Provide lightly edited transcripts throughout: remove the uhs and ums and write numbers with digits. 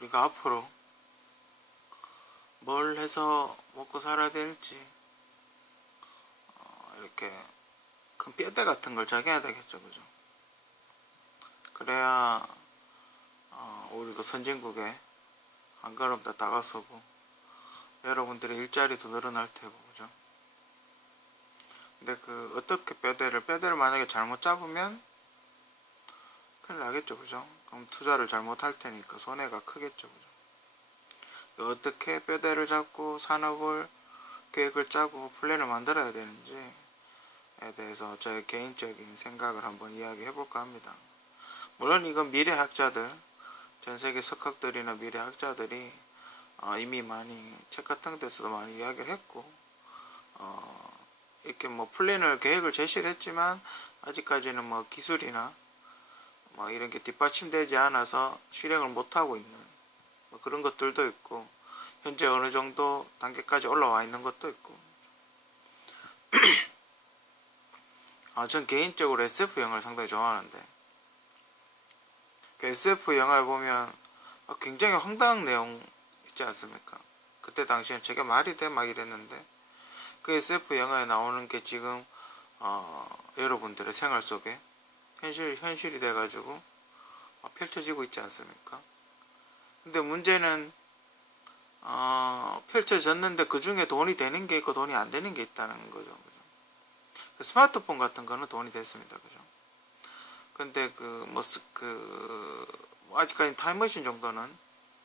우리가 앞으로 뭘 해서 먹고 살아야 될지 이렇게 큰 뼈대 같은 걸 정해야 되겠죠, 그죠? 그래야 우리도 선진국에 한 걸음 더 다가서고 여러분들의 일자리도 늘어날 테고, 그죠? 근데 그 어떻게 뼈대를 만약에 잘못 잡으면 큰일 나겠죠, 그죠? 그럼 투자를 잘못할 테니까 손해가 크겠죠, 그죠? 어떻게 뼈대를 잡고 산업을 계획을 짜고 플랜을 만들어야 되는지에 대해서 저의 개인적인 생각을 한번 이야기해 볼까 합니다. 물론 이건 미래학자들, 전세계 석학들이나 미래학자들이 이미 많이 책 같은 데서도 많이 이야기를 했고 이렇게 뭐 플랜을 계획을 제시를 했지만 아직까지는 뭐 기술이나 뭐 이런 게 뒷받침되지 않아서 실행을 못하고 있는 뭐 그런 것들도 있고 현재 어느 정도 단계까지 올라와 있는 것도 있고 전 개인적으로 SF 영화를 상당히 좋아하는데 그 SF 영화를 보면 굉장히 황당한 내용 있지 않습니까? 그때 당시엔 저게 말이 돼? 막 이랬는데 그 SF 영화에 나오는 게 지금 여러분들의 생활 속에 현실이 돼가지고 펼쳐지고 있지 않습니까? 근데 문제는 펼쳐졌는데 그 중에 돈이 되는 게 있고 돈이 안 되는 게 있다는 거죠. 그죠? 그 스마트폰 같은 거는 돈이 됐습니다. 그죠? 근데 아직까지 타임머신 정도는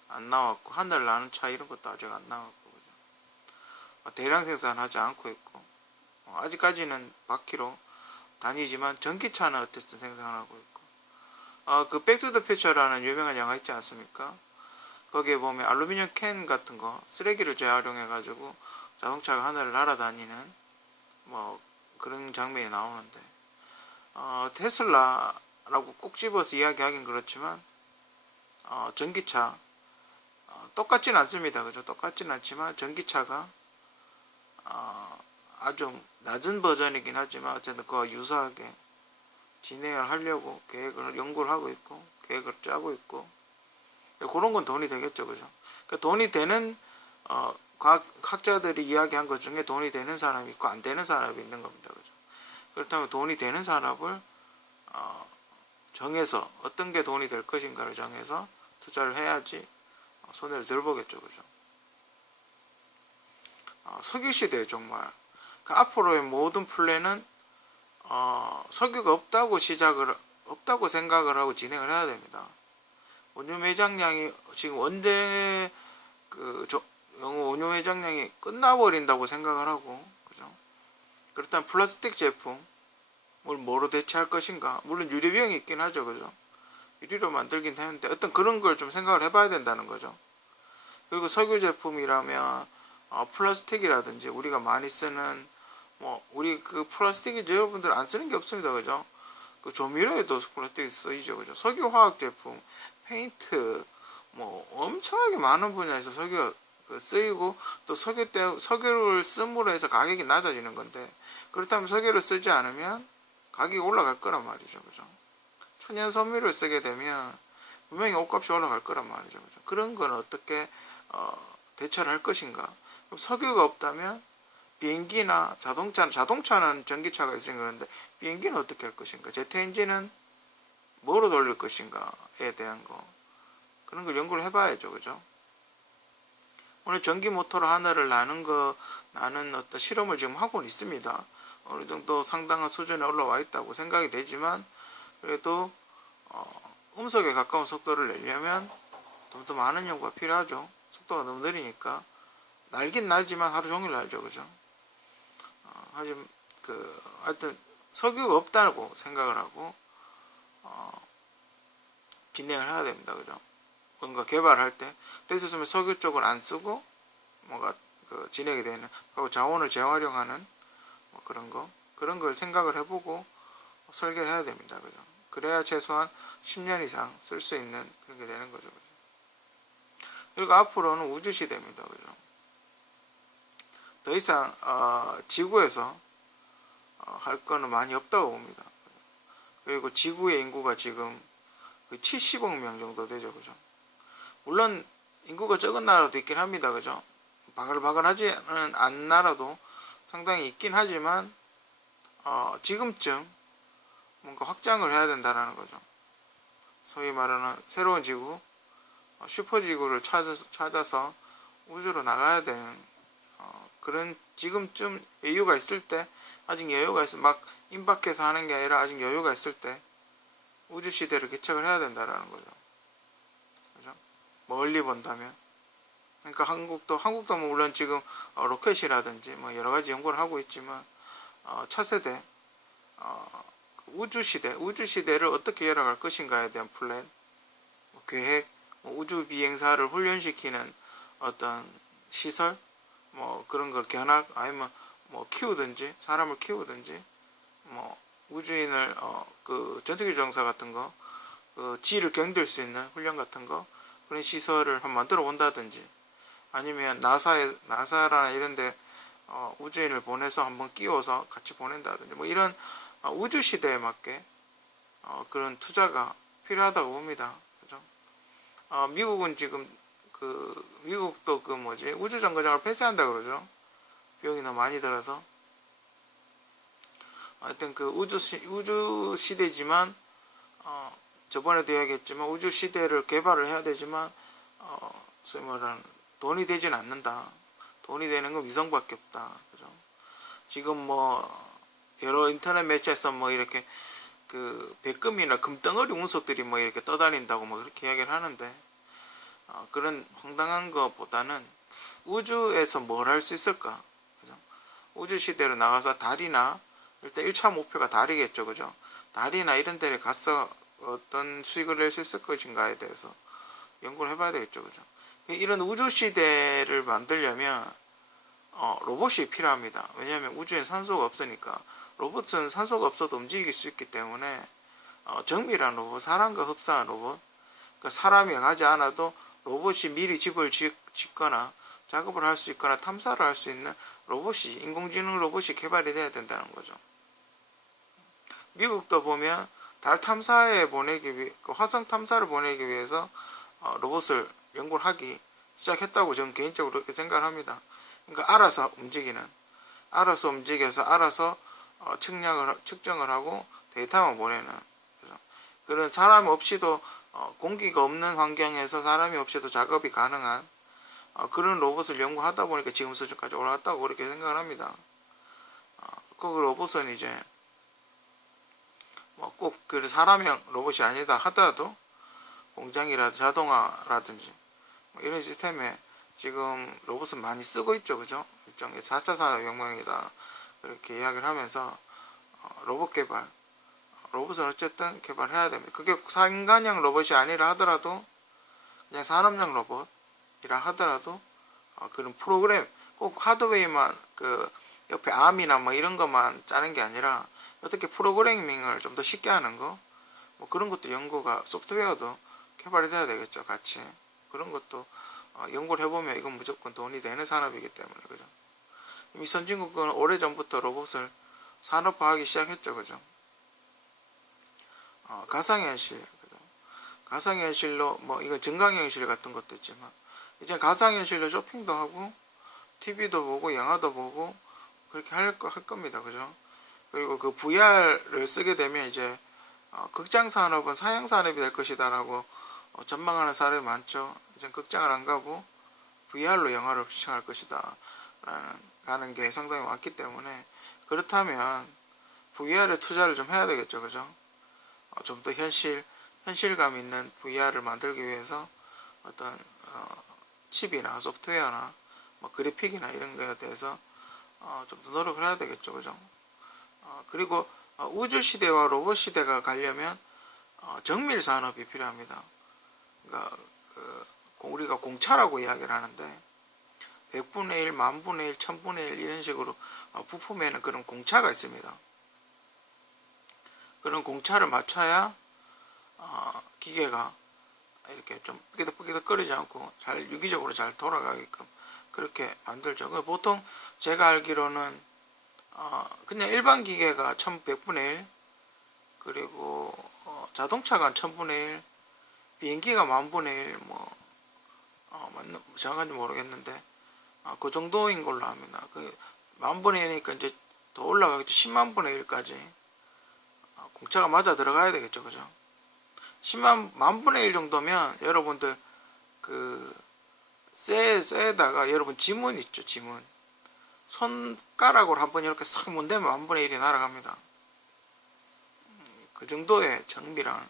안 나왔고 하늘 나는 차 이런 것도 아직 안 나왔고 그죠? 대량 생산하지 않고 있고 아직까지는 바퀴로 다니지만 전기차는 어쨌든 생산하고 있고 그 백투더퓨처라는 유명한 영화 있지 않습니까? 거기에 보면 알루미늄 캔 같은 거 쓰레기를 재활용해 가지고 자동차가 하늘을 날아다니는 뭐 그런 장면이 나오는데 테슬라라고 꼭 집어서 이야기하긴 그렇지만 전기차 똑같진 않습니다. 그죠? 똑같진 않지만 전기차가 아주 낮은 버전이긴 하지만 어쨌든 그와 유사하게 진행을 하려고 연구를 하고 있고 계획을 짜고 있고 그런 건 돈이 되겠죠, 그죠? 그러니까 돈이 되는 과학자들이 이야기한 것 중에 돈이 되는 사람이 있고 안 되는 사람이 있는 겁니다, 그죠? 그렇다면 돈이 되는 산업을 정해서 어떤 게 돈이 될 것인가를 정해서 투자를 해야지 손해를 덜 보겠죠, 그죠? 석유 시대에 정말 그 앞으로의 모든 플랜은 석유가 없다고 생각을 하고 진행을 해야 됩니다. 원유 매장량이 지금 언제 원유 매장량이 끝나버린다고 생각을 하고 그죠? 그렇다면 플라스틱 제품을 뭐로 대체할 것인가? 물론 유리병이 있긴 하죠, 그죠? 유리로 만들긴 하는데 어떤 그런 걸 좀 생각을 해봐야 된다는 거죠. 그리고 석유 제품이라면 플라스틱이라든지 우리가 많이 쓰는 우리 그 플라스틱이 여러분들 안 쓰는 게 없습니다, 그죠? 그 조미료에도 플라스틱이 쓰이죠, 그죠? 석유 화학 제품, 페인트, 엄청나게 많은 분야에서 석유가 쓰이고 또 석유를 씀으로 해서 가격이 낮아지는 건데 그렇다면 석유를 쓰지 않으면 가격이 올라갈 거란 말이죠, 그죠? 천연 섬유를 쓰게 되면 분명히 옷값이 올라갈 거란 말이죠, 그죠? 그런 건 어떻게 대처를 할 것인가? 그럼 석유가 없다면 비행기나 자동차는 전기차가 있으니 그런데 비행기는 어떻게 할 것인가? 제트 엔진은 뭐로 돌릴 것인가에 대한 그런 걸 연구를 해봐야죠, 그죠? 오늘 전기 모터로 하늘을 나는 어떤 실험을 지금 하고 있습니다. 어느 정도 상당한 수준에 올라와 있다고 생각이 되지만 그래도 음속에 가까운 속도를 내려면 좀 더 많은 연구가 필요하죠. 속도가 너무 느리니까 날긴 날지만 하루 종일 날죠, 그죠? 하지만 하여튼 석유가 없다고 생각을 하고 진행을 해야 됩니다, 그죠? 뭔가 개발할 때 됐었으면 석유 쪽을 안 쓰고 뭔가 진행이 되는 그리고 자원을 재활용하는 그런 걸 생각을 해보고 설계를 해야 됩니다, 그죠? 그래야 최소한 10년 이상 쓸 수 있는 그런 게 되는 거죠, 그죠? 그리고 앞으로는 우주 시대입니다, 그죠? 더 이상 지구에서 할 거는 많이 없다고 봅니다. 그리고 지구의 인구가 지금 70억 명 정도 되죠, 그죠? 물론 인구가 적은 나라도 있긴 합니다. 그죠? 바글바글하지는 않은 나라도 상당히 있긴 하지만 지금쯤 뭔가 확장을 해야 된다라는 거죠. 소위 말하는 새로운 지구, 슈퍼지구를 찾아서 우주로 나가야 되는 그런 지금쯤 여유가 있을 때, 아직 여유가 있어 막 임박해서 하는 게 아니라 아직 여유가 있을 때 우주 시대를 개척을 해야 된다라는 거죠. 그죠? 멀리 본다면. 그러니까 한국도 물론 지금 로켓이라든지 뭐 여러 가지 연구를 하고 있지만 차세대 우주 시대를 어떻게 열어갈 것인가에 대한 플랜, 계획, 우주 비행사를 훈련시키는 어떤 시설, 뭐 그런 걸 견학 아니면 뭐 키우든지 사람을 키우든지 뭐 우주인을 그 전투기정사 같은 거, 그 지를 견딜 수 있는 훈련 같은 거 그런 시설을 한번 만들어 본다든지 아니면 나사라나 이런데 우주인을 보내서 한번 끼워서 같이 보낸다든지 뭐 이런 우주 시대에 맞게 그런 투자가 필요하다고 봅니다. 그죠? 미국은 지금 미국도 우주 정거장을 폐쇄한다 그러죠. 비용이 너무 많이 들어서. 하여튼 그 우주 시대지만 저번에도 이야기했지만 우주 시대를 개발을 해야 되지만 소위 말하는 돈이 되진 않는다. 돈이 되는 건 위성밖에 없다. 그죠? 지금 뭐 여러 인터넷 매체에서 뭐 이렇게 그 백금이나 금덩어리 운석들이 뭐 이렇게 떠다닌다고 뭐 그렇게 이야기를 하는데 그런 황당한 것보다는 우주에서 뭘 할 수 있을까? 그죠? 우주 시대로 나가서 달이나 일단 1차 목표가 달이겠죠. 그죠? 달이나 이런 데를 가서 어떤 수익을 낼 수 있을 것인가에 대해서 연구를 해봐야 되겠죠. 그죠? 이런 우주 시대를 만들려면 로봇이 필요합니다. 왜냐하면 우주엔 산소가 없으니까 로봇은 산소가 없어도 움직일 수 있기 때문에 정밀한 로봇, 사람과 흡사한 로봇, 그러니까 사람이 가지 않아도 로봇이 미리 집을 짓거나 작업을 할 수 있거나 탐사를 할 수 있는 로봇이, 인공지능 로봇이 개발이 돼야 된다는 거죠. 미국도 보면 달 탐사에 보내기 위해, 화성 탐사를 보내기 위해서 로봇을 연구를 하기 시작했다고 저는 개인적으로 그렇게 생각을 합니다. 그러니까 알아서 움직여서 알아서 측정을 하고 데이터만 보내는 그런 사람 없이도 공기가 없는 환경에서 사람이 없이도 작업이 가능한 그런 로봇을 연구하다 보니까 지금 수준까지 올라왔다고 그렇게 생각을 합니다. 그 로봇은 이제 뭐 꼭 그 사람형 로봇이 아니다 하더라도 공장이라든지 자동화라든지 뭐 이런 시스템에 지금 로봇은 많이 쓰고 있죠. 그죠? 일종의 4차 산업혁명이다 그렇게 이야기를 하면서 로봇 개발, 로봇은 어쨌든 개발해야 됩니다. 그게 인간형 로봇이 아니라 하더라도 그냥 산업용 로봇이라 하더라도 그런 프로그램 꼭 하드웨어만 그 옆에 암이나 뭐 이런 것만 짜는 게 아니라 어떻게 프로그래밍을 좀 더 쉽게 하는 거 뭐 그런 것도 연구가 소프트웨어도 개발이 돼야 되겠죠. 같이 그런 것도 연구를 해보면 이건 무조건 돈이 되는 산업이기 때문에 그죠. 이미 선진국은 오래전부터 로봇을 산업화하기 시작했죠. 그죠. 가상현실, 그죠? 가상현실로 뭐 이건 증강현실 같은 것도 있지만 이제 가상현실로 쇼핑도 하고 TV도 보고 영화도 보고 그렇게 할 겁니다. 그죠? 그리고 그 VR을 쓰게 되면 이제 극장 산업은 사양 산업이 될 것이다라고 전망하는 사람이 많죠. 이제 극장을 안 가고 VR로 영화를 시청할 것이다 라는 게 상당히 많기 때문에 그렇다면 VR에 투자를 좀 해야 되겠죠. 그죠? 좀 더 현실감 있는 VR을 만들기 위해서 어떤 칩이나 소프트웨어나 뭐 그래픽이나 이런 거에 대해서 좀 더 노력을 해야 되겠죠. 그죠? 그리고 우주 시대와 로봇 시대가 가려면 정밀 산업이 필요합니다. 그러니까 우리가 공차라고 이야기를 하는데 100분의 1, 만분의 1, 1000분의 1 이런 식으로 부품에는 그런 공차가 있습니다. 그런 공차를 맞춰야 기계가 이렇게 좀 삐기덕삐기덕거리지 않고 잘 유기적으로 잘 돌아가게끔 그렇게 만들죠. 보통 제가 알기로는 그냥 일반 기계가 1100분의 1 그리고 자동차가 1000분의 1 비행기가 만분의 1 뭐 정확한지 모르겠는데 그 정도인 걸로 압니다. 그 만분의 1이니까 이제 더 올라가겠죠. 10만 분의 1까지 공차가 맞아 들어가야 되겠죠, 그죠? 10만분의 1 정도면 여러분들 그 쇠에다가 여러분 지문 있죠, 지문. 손가락으로 한번 이렇게 싹 문대면 만분의 1이 날아갑니다. 그 정도의 정밀한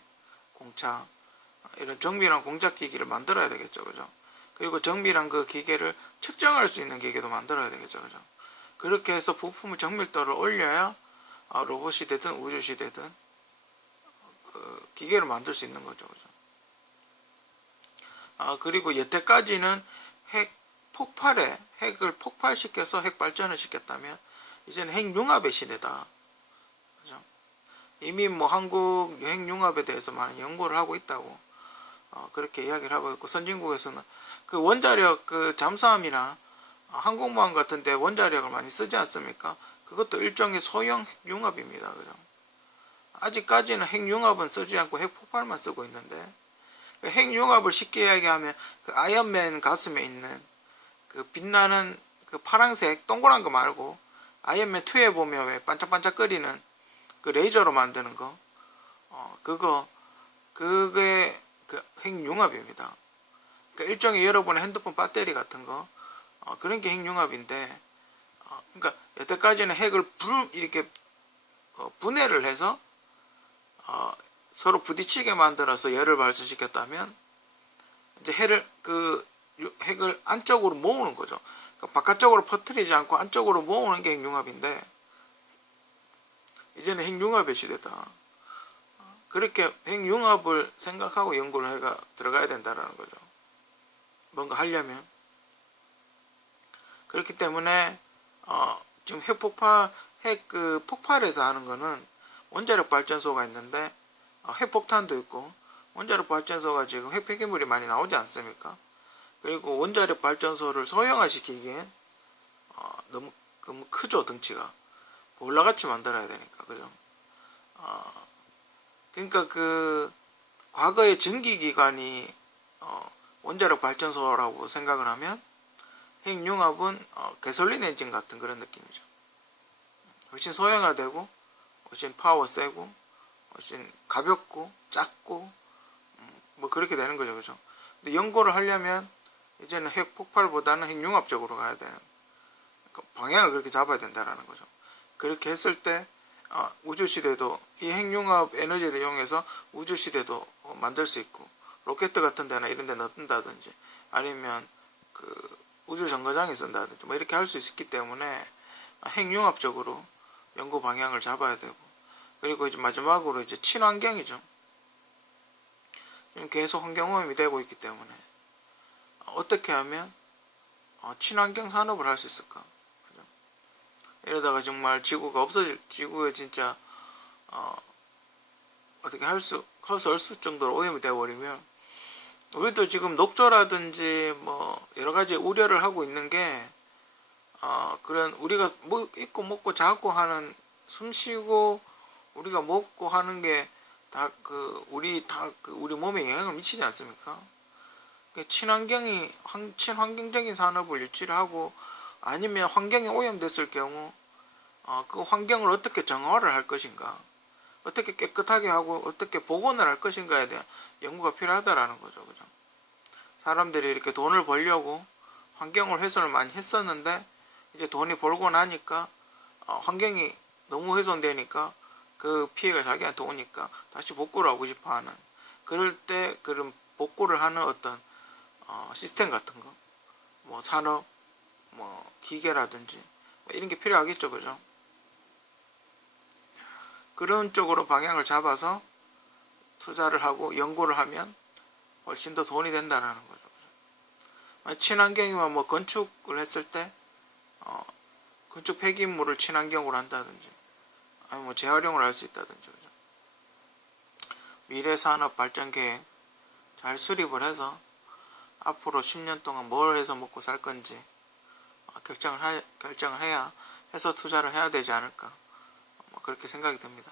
공차, 이런 정밀한 공작 기기를 만들어야 되겠죠, 그죠? 그리고 정밀한 그 기계를 측정할 수 있는 기계도 만들어야 되겠죠, 그죠? 그렇게 해서 부품의 정밀도를 올려야 로봇이 되든 우주시 되든 기계를 만들 수 있는 거죠, 그죠? 그리고 여태까지는 핵을 폭발시켜서 핵 발전을 시켰다면 이제는 핵융합의 시대다. 그죠? 이미 뭐 한국 핵융합에 대해서 많은 연구를 하고 있다고 그렇게 이야기를 하고 있고, 선진국에서는 그 원자력 그 잠수함이나 항공모함 같은데 원자력을 많이 쓰지 않습니까? 그것도 일종의 소형 핵융합입니다. 그죠? 아직까지는 핵융합은 쓰지 않고 핵폭발만 쓰고 있는데, 핵융합을 쉽게 이야기하면 그 아이언맨 가슴에 있는 그 빛나는 그 파란색 동그란 거 말고 아이언맨 2에 보면 왜 반짝반짝거리는 그 레이저로 만드는 거, 그게 그 핵융합입니다. 그러니까 일종의 여러분의 핸드폰 배터리 같은 거, 그런 게 핵융합인데, 그러니까 여태까지는 핵을 이렇게 분해를 해서 서로 부딪히게 만들어서 열을 발생시켰다면, 이제 핵을 안쪽으로 모으는 거죠. 그러니까 바깥쪽으로 퍼뜨리지 않고 안쪽으로 모으는 게 핵융합인데, 이제는 핵융합의 시대다. 그렇게 핵융합을 생각하고 연구를 해가 들어가야 된다라는 거죠. 뭔가 하려면. 그렇기 때문에 지금 폭발해서 하는 거는 원자력 발전소가 있는데, 핵폭탄도 있고, 원자력 발전소가 지금 핵 폐기물이 많이 나오지 않습니까? 그리고 원자력 발전소를 소형화시키기엔 너무 크죠, 덩치가. 볼라같이 만들어야 되니까, 그죠? 그러니까 그 과거의 전기기관이 원자력 발전소라고 생각을 하면, 핵융합은 가솔린 엔진 같은 그런 느낌이죠. 훨씬 소형화되고, 훨씬 파워 세고, 훨씬 가볍고 작고, 뭐 그렇게 되는 거죠, 그죠? 근데 연구를 하려면 이제는 핵 폭발보다는 핵융합 쪽으로 가야 되는, 그러니까 방향을 그렇게 잡아야 된다라는 거죠. 그렇게 했을 때 우주시대도 이 핵융합 에너지를 이용해서 우주시대도 만들 수 있고, 로켓 같은 데나 이런 데 넣는다든지 아니면 그 우주정거장에 쓴다든지 뭐 이렇게 할 수 있기 때문에 핵융합 쪽으로 연구 방향을 잡아야 되고, 그리고 이제 마지막으로 이제 친환경이죠. 지금 계속 환경오염이 되고 있기 때문에 어떻게 하면 친환경 산업을 할 수 있을까? 그죠? 이러다가 정말 지구가 지구에 진짜 어떻게 커서 할 정도로 오염이 되어버리면, 우리도 지금 녹조라든지 뭐 여러 가지 우려를 하고 있는 게, 그런 우리가 뭐 입고 먹고 자고 하는, 숨 쉬고 우리가 먹고 하는 게 다 우리 몸에 영향을 미치지 않습니까? 친환경적인 산업을 유치를 하고, 아니면 환경이 오염됐을 경우 그 환경을 어떻게 정화를 할 것인가, 어떻게 깨끗하게 하고 어떻게 복원을 할 것인가에 대한 연구가 필요하다라는 거죠, 그죠? 사람들이 이렇게 돈을 벌려고 환경을 훼손을 많이 했었는데, 이제 돈이 벌고 나니까 환경이 너무 훼손되니까 그 피해가 자기한테 오니까 다시 복구를 하고 싶어 하는, 그럴 때 그런 복구를 하는 어떤 시스템 같은 거, 뭐 산업, 뭐 기계라든지 뭐 이런 게 필요하겠죠, 그죠? 그런 쪽으로 방향을 잡아서 투자를 하고 연구를 하면 훨씬 더 돈이 된다라는 거죠. 친환경이면 뭐 건축을 했을 때 건축 폐기물을 친환경으로 한다든지, 아니 뭐 재활용을 할 수 있다든지, 그죠? 미래 산업 발전 계획 잘 수립을 해서 앞으로 10년 동안 뭘 해서 먹고 살 건지 결정을 해야 해서 투자를 해야 되지 않을까, 뭐 그렇게 생각이 듭니다.